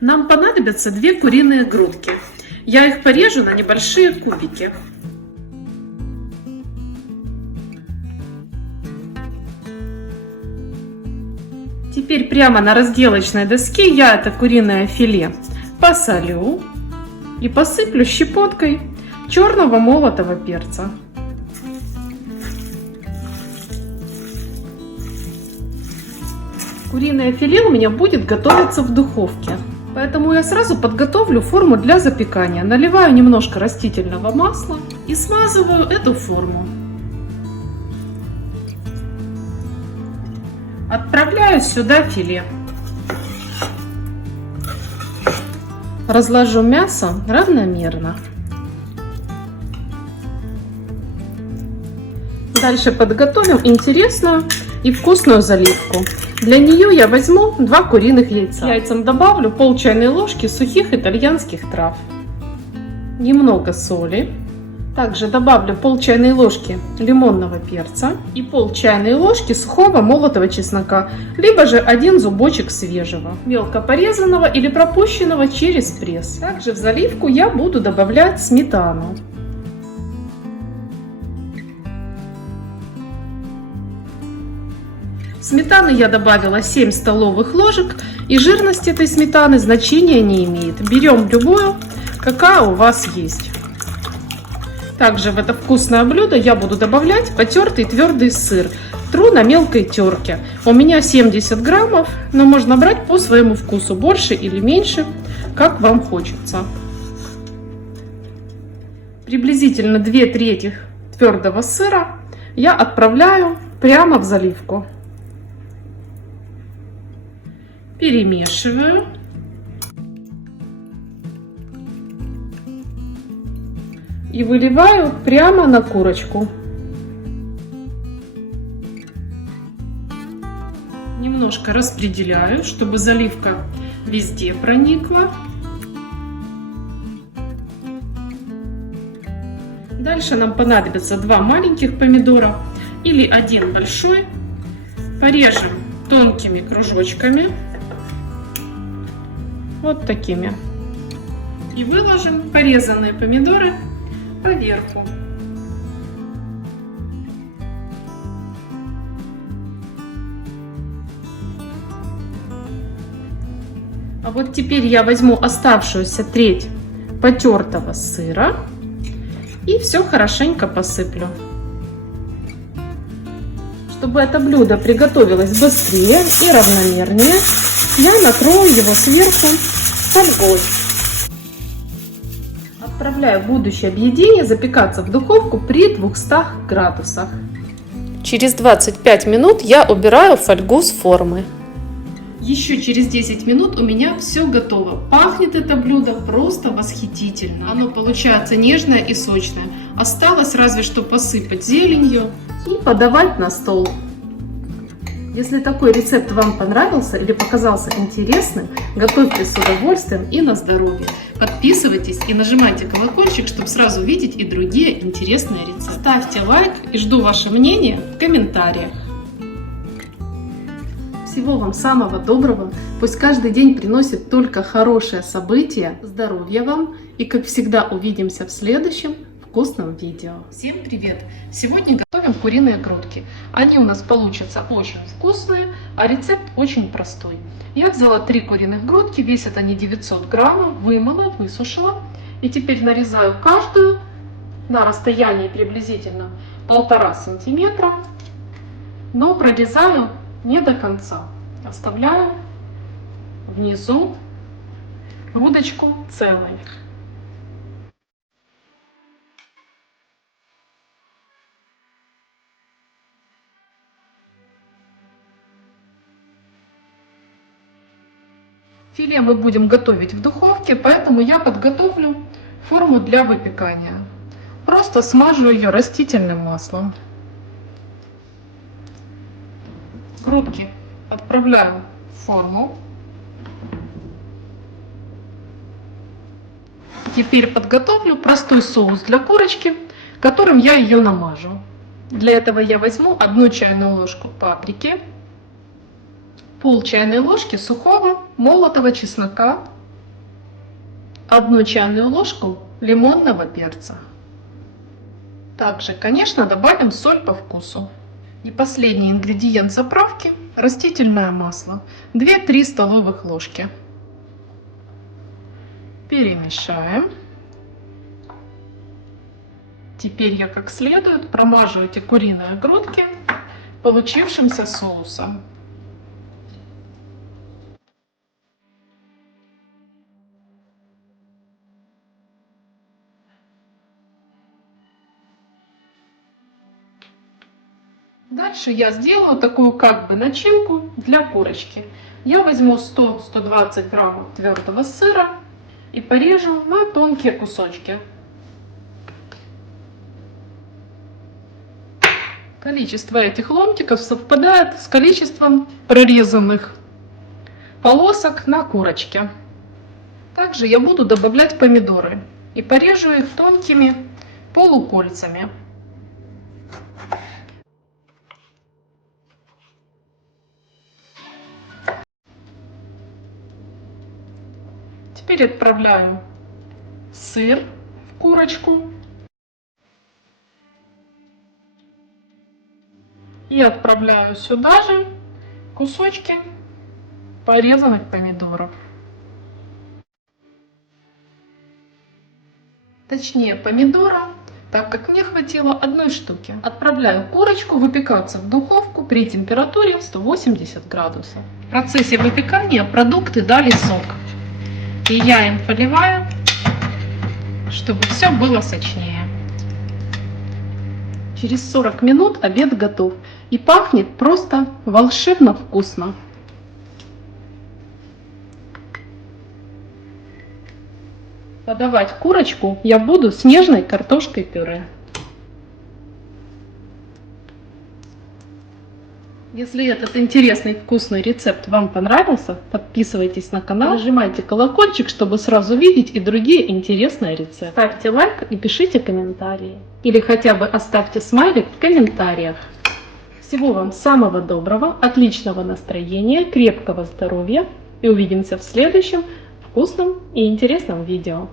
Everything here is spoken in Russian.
Нам понадобятся 2 куриные грудки. Я их порежу на небольшие кубики. Теперь прямо на разделочной доске я это куриное филе посолю и посыплю щепоткой черного молотого перца. Куриное филе у меня будет готовиться в духовке, поэтому я сразу подготовлю форму для запекания. Наливаю немножко растительного масла и смазываю эту форму. Отправляю сюда филе. Разложу мясо равномерно. Дальше подготовим интересную и вкусную заливку. Для нее я возьму 2 куриных яйца. Яйцам добавлю пол чайной ложки сухих итальянских трав, немного соли. Также добавлю пол чайной ложки лимонного перца и пол чайной ложки сухого молотого чеснока, либо же 1 зубочек свежего, мелко порезанного или пропущенного через пресс. Также в заливку я буду добавлять сметану. Сметаны я добавила 7 столовых ложек, и жирность этой сметаны значения не имеет. Берем любую, какая у вас есть. Также в это вкусное блюдо я буду добавлять потертый твердый сыр. Тру на мелкой терке. У меня 70 граммов, но можно брать по своему вкусу, больше или меньше, как вам хочется. Приблизительно 2/3 твердого сыра я отправляю прямо в заливку. Перемешиваю. И выливаю прямо на курочку. Немножко распределяю, чтобы заливка везде проникла. Дальше нам понадобится 2 маленьких помидора или 1 большой. Порежем тонкими кружочками. Вот такими. И выложим порезанные помидоры поверху. А вот теперь я возьму оставшуюся треть потертого сыра и все хорошенько посыплю. Чтобы это блюдо приготовилось быстрее и равномернее, я накрою его сверху фольгой. Отправляю будущее объедение запекаться в духовку при 200 градусах. Через 25 минут я убираю фольгу с формы. Еще через 10 минут у меня все готово. Пахнет это блюдо просто восхитительно. Оно получается нежное и сочное. Осталось разве что посыпать зеленью и подавать на стол. Если такой рецепт вам понравился или показался интересным, готовьте с удовольствием и на здоровье. Подписывайтесь и нажимайте колокольчик, чтобы сразу видеть и другие интересные рецепты. Ставьте лайк и жду ваше мнение в комментариях. Всего вам самого доброго. Пусть каждый день приносит только хорошие события. Здоровья вам. И как всегда увидимся в следующем вкусном видео. Всем привет! Сегодня готовим куриные грудки. Они у нас получатся очень вкусные, а рецепт очень простой. Я взяла 3 куриных грудки, весят они 900 граммов, вымыла, высушила. И теперь нарезаю каждую на расстоянии приблизительно 1,5 сантиметра, но прорезаю не до конца. Оставляю внизу грудочку целой. Филе мы будем готовить в духовке, поэтому я подготовлю форму для выпекания. Просто смажу ее растительным маслом. Грудки отправляю в форму. Теперь подготовлю простой соус для курочки, которым я ее намажу. Для этого я возьму 1 чайную ложку паприки, пол чайной ложки сухого молотого чеснока, 1 чайную ложку лимонного перца. Также, конечно, добавим соль по вкусу. И последний ингредиент заправки – растительное масло. 2-3 столовых ложки. Перемешаем. Теперь я как следует промажу эти куриные грудки получившимся соусом. Дальше я сделаю такую как бы начинку для курочки. Я возьму 100-120 граммов твердого сыра и порежу на тонкие кусочки. Количество этих ломтиков совпадает с количеством прорезанных полосок на курочке. Также я буду добавлять помидоры и порежу их тонкими полукольцами. Теперь отправляю сыр в курочку и отправляю сюда же кусочки порезанных помидоров. Точнее помидора, так как мне хватило 1 штуки. Отправляю курочку выпекаться в духовку при температуре 180 градусов. В процессе выпекания продукты дали сок. И я им поливаю, чтобы все было сочнее. Через 40 минут обед готов и пахнет просто волшебно вкусно. Подавать курочку я буду с нежной картошкой пюре. Если этот интересный вкусный рецепт вам понравился, подписывайтесь на канал, нажимайте колокольчик, чтобы сразу видеть и другие интересные рецепты. Ставьте лайк и пишите комментарии. Или хотя бы оставьте смайлик в комментариях. Всего вам самого доброго, отличного настроения, крепкого здоровья и увидимся в следующем вкусном и интересном видео.